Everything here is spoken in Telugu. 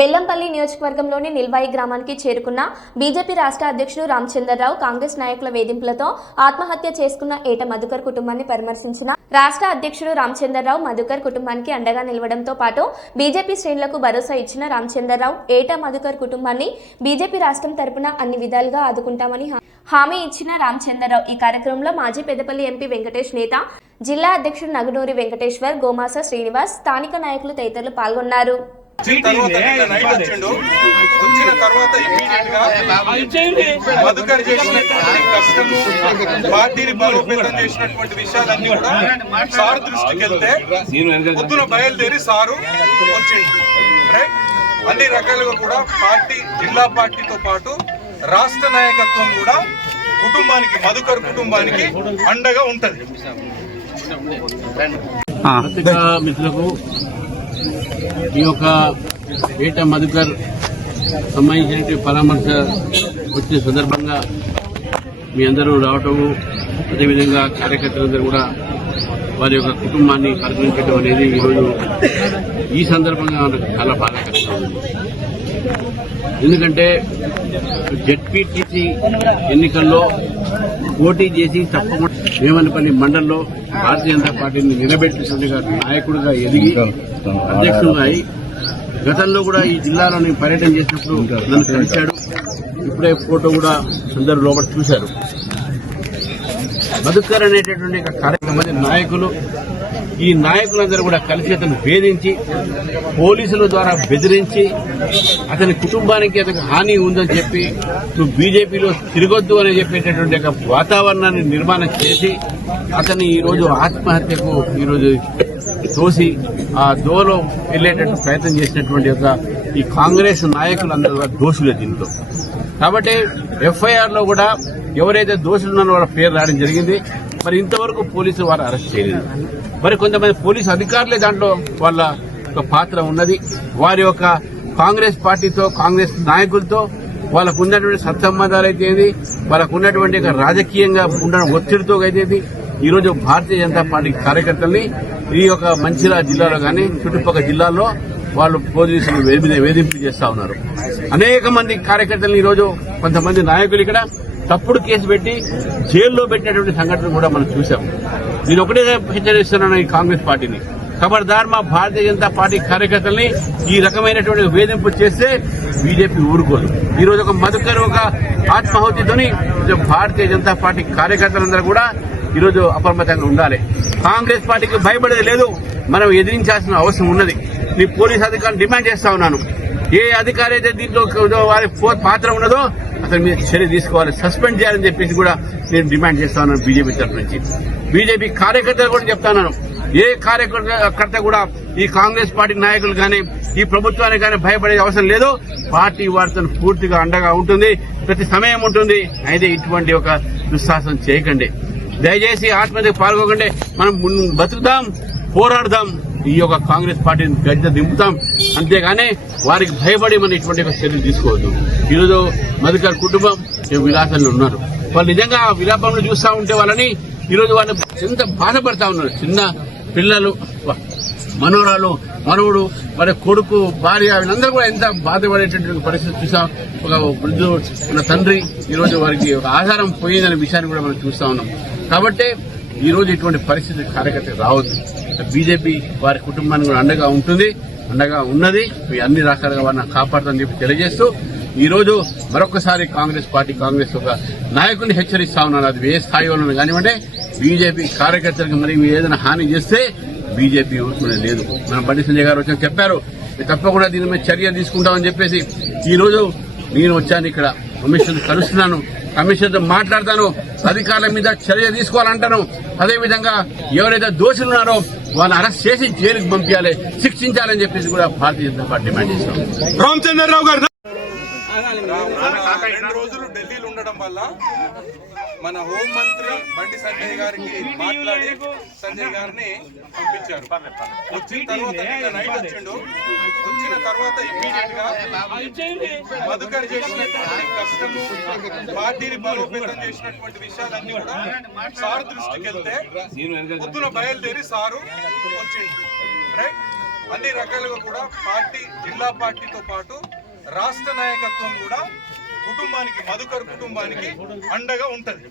బెల్లంపల్లి నియోజకవర్గంలోని నిల్వాయి గ్రామానికి చేరుకున్న బీజేపీ రాష్ట్ర అధ్యక్షుడు రామచంద్రరావు కాంగ్రెస్ నాయకుల వేధింపులతో ఆత్మహత్య చేసుకున్న ఏట మధుకర్ కుటుంబాన్ని పరామర్శించిన రాష్ట్ర అధ్యక్షుడు రామచంద్రరావు మధుకర్ కుటుంబానికి అండగా నిలవడంతో పాటు బీజేపీ శ్రేణులకు భరోసా ఇచ్చిన రామచంద్రరావు ఏట మధుకర్ కుటుంబాన్ని బీజేపీ రాష్ట్రం తరపున అన్ని విధాలుగా ఆదుకుంటామని హామీ ఇచ్చిన రామచంద్రరావు ఈ కార్యక్రమంలో మాజీ పెద్దపల్లి ఎంపీ వెంకటేష్ నేత, జిల్లా అధ్యక్షుడు నగునూరి వెంకటేశ్వర్, గోమాస శ్రీనివాస్, స్థానిక నాయకులు తదితరులు పాల్గొన్నారు. మధుకర్ చేసినటువంటి కష్టము, పార్టీని బలోపేతం చేసినటువంటి విషయాలన్నీ కూడా సార్ దృష్టికి వెళ్తే పొద్దున బయలుదేరి సారు వచ్చిండు. అన్ని రకాలుగా కూడా పార్టీ, జిల్లా పార్టీతో పాటు రాష్ట్ర నాయకత్వం కూడా కుటుంబానికి, మధుకర్ కుటుంబానికి అండగా ఉంటది. మిత్రులకు ఈ యొక్క ఏట మధుకర్ సంబంధించిన పరామర్శ వచ్చిన సందర్భంగా మీ అందరూ రావటము, అదేవిధంగా కార్యకర్తలందరూ కూడా వారి యొక్క కుటుంబాన్ని పరిగణించడం అనేది ఈరోజు ఈ సందర్భంగా మనకు చాలా బాధాకరంగా ఉంది. ఎందుకంటే జెడ్పీటీసీ ఎన్నికల్లో పోటీ చేసి తప్పకుండా వేమనపల్లి మండలంలో భారతీయ జనతా పార్టీని నిలబెట్టినట్టుగా నాయకుడిగా ఎదిగి అధ్యక్షుడుగా అయి గతంలో కూడా ఈ జిల్లాలోని పర్యటన చేసినప్పుడు నన్ను కలిశాడు. ఇప్పుడే ఫోటో కూడా అందరూ లోపల చూశారు. మధుకర్ అనేటటువంటి కార్యక్రమం నాయకులు, ఈ నాయకులందరూ కూడా కలిసి అతను వేధించి పోలీసుల ద్వారా బెదిరించి అతని కుటుంబానికి అతనికి హాని ఉందని చెప్పి నువ్వు బీజేపీలో తిరగొద్దు అని చెప్పేటటువంటి వాతావరణాన్ని నిర్మాణం చేసి అతన్ని ఈరోజు ఆత్మహత్యకు ఈరోజు తోసి ఆ దోలో వెళ్లేటట్టు ప్రయత్నం చేసినటువంటి ఈ కాంగ్రెస్ నాయకులందరూ కూడా దోషులే దీంతో. కాబట్టి ఎఫ్ఐఆర్ లో కూడా ఎవరైతే దోషులున్నారో వాళ్ళ పేరు రాయడం జరిగింది. మరి ఇంతవరకు పోలీసులు వారు అరెస్ట్ చేయలేదు. మరి కొంతమంది పోలీసు అధికారులే దాంట్లో వాళ్ళ పాత్ర ఉన్నది. వారి యొక్క కాంగ్రెస్ పార్టీతో, కాంగ్రెస్ నాయకులతో వాళ్ళకు ఉన్నటువంటి సత్సంబంధాలు అయితే, వాళ్ళకు ఉన్నటువంటి రాజకీయంగా ఉన్న ఒత్తిడితో అయితే ఈరోజు భారతీయ జనతా పార్టీ కార్యకర్తల్ని ఈ యొక్క మంచిర్యాల జిల్లాలో కానీ చుట్టుపక్కల జిల్లాల్లో వాళ్ళు పోలీసులు వేధింపులు చేస్తా ఉన్నారు. అనేక మంది కార్యకర్తలను ఈరోజు కొంతమంది నాయకులు ఇక్కడ తప్పుడు కేసు పెట్టి జైల్లో పెట్టినటువంటి సంఘటన కూడా మనం చూశాం. నేను ఒకటే హెచ్చరిస్తున్నాను ఈ కాంగ్రెస్ పార్టీని, ఖబర్దార్ మా భారతీయ జనతా పార్టీ కార్యకర్తల్ని ఈ రకమైనటువంటి వేధింపు చేస్తే బీజేపీ ఊరుకోదు. ఈ రోజు ఒక మధుకర్ ఒక ఆత్మాహుతితోని భారతీయ జనతా పార్టీ కార్యకర్తలందరూ కూడా ఈరోజు అప్రమత్తంగా ఉండాలి. కాంగ్రెస్ పార్టీకి భయపడేది లేదు, మనం ఎదిరించాల్సిన అవసరం ఉన్నది. నీ పోలీస్ అధికారులు డిమాండ్ చేస్తా ఉన్నాను, ఏ అధికారి అయితే దీంట్లో వారి పాత్ర ఉన్నదో అతని మీద చర్య తీసుకోవాలి, సస్పెండ్ చేయాలని చెప్పేసి కూడా నేను డిమాండ్ చేస్తా ఉన్నాను బీజేపీ తరఫు నుంచి. బీజేపీ కార్యకర్తలు కూడా చెప్తాను, ఏ కార్యకర్త కూడా ఈ కాంగ్రెస్ పార్టీ నాయకులు కానీ ఈ ప్రభుత్వానికి కానీ భయపడే అవసరం లేదు. పార్టీ వారితో పూర్తిగా అండగా ఉంటుంది, ప్రతి సమయం ఉంటుంది. అయితే ఇటువంటి ఒక దుస్సాహసం చేయకండి, దయచేసి ఆత్మహత్యకు పాల్గొకండి. మనం బతుకుదాం, పోరాడదాం, ఈ యొక్క కాంగ్రెస్ పార్టీని గడ్డ దింపుతాం. అంతేగాని వారికి భయపడి మనం ఇటువంటి చర్యలు తీసుకోవద్దు. ఈరోజు మధుకర్ కుటుంబం విలాసంలో ఉన్నారు. వాళ్ళు నిజంగా ఆ విలాపంలో చూస్తూ ఉంటే వాళ్ళని ఈరోజు వాళ్ళు ఎంత బాధపడతా ఉన్నారు. చిన్న పిల్లలు, మనోరాలు, మనవుడు, వారి కొడుకు, భార్య, వీళ్ళందరూ కూడా ఎంత బాధపడేటటువంటి పరిస్థితి చూసాం. ఒక వృద్ధుడు ఉన్న తండ్రి ఈరోజు వారికి ఒక ఆధారం పోయిందనే విషయాన్ని కూడా మనం చూస్తా ఉన్నాం. కాబట్టి ఈ రోజు ఇటువంటి పరిస్థితి కార్యకర్తలు రావద్దు. బీజేపీ వారి కుటుంబానికి కూడా అండగా ఉంటుంది, అండగా ఉన్నది. అన్ని రకాలుగా వారిని కాపాడుతుందని చెప్పి తెలియజేస్తూ ఈ రోజు మరొకసారి కాంగ్రెస్ పార్టీ, కాంగ్రెస్ ఒక నాయకుడిని హెచ్చరిస్తా ఉన్నారు. అది ఏ స్థాయిలో కానివ్వండి, బీజేపీ కార్యకర్తలకు మరి ఏదైనా హాని చేస్తే బీజేపీ ఊరుకునేది లేదు. మన బండి సంజయ్ గారు వచ్చి చెప్పారు, తప్పకుండా దీని మీద చర్య తీసుకుంటామని చెప్పేసి. ఈ రోజు నేను వచ్చాను, ఇక్కడ కమిషన్ కలుస్తున్నాను, కమిషన్తో మాట్లాడతాను, అధికారుల మీద చర్య తీసుకోవాలంటాను. అదేవిధంగా ఎవరైతే దోషులు ఉన్నారో వాళ్ళని అరెస్ట్ చేసి జైలుకు పంపించాలి, శిక్షించాలని చెప్పేసి కూడా భారతీయ జనతా పార్టీ డిమాండ్ చేస్తాం. రామచంద్రరావు గారు 2 రోజులు ఢిల్లీలో ఉండడం వల్ల మన హోంమంత్రి బండి సంజయ్ గారికి మాట్లాడి సంజయ్ గారిని పంపించారు. వచ్చిన తర్వాత నైట్ వచ్చిండు. వచ్చిన తర్వాత ఇమీడియట్ గా మధుకర్ చేసినటువంటి కష్టము, పార్టీని బలోపేతం చేసినటువంటి విషయాలన్నీ కూడా సార్ దృష్టికి వెళ్తే పొద్దున బయలుదేరి సారు వచ్చిండు. రైట్, అన్ని రకాలుగా కూడా పార్టీ, జిల్లా పార్టీతో పాటు రాష్ట్ర నాయకత్వం కూడా కుటుంబానికి, మధుకర్ కుటుంబానికి అండగా ఉంటది.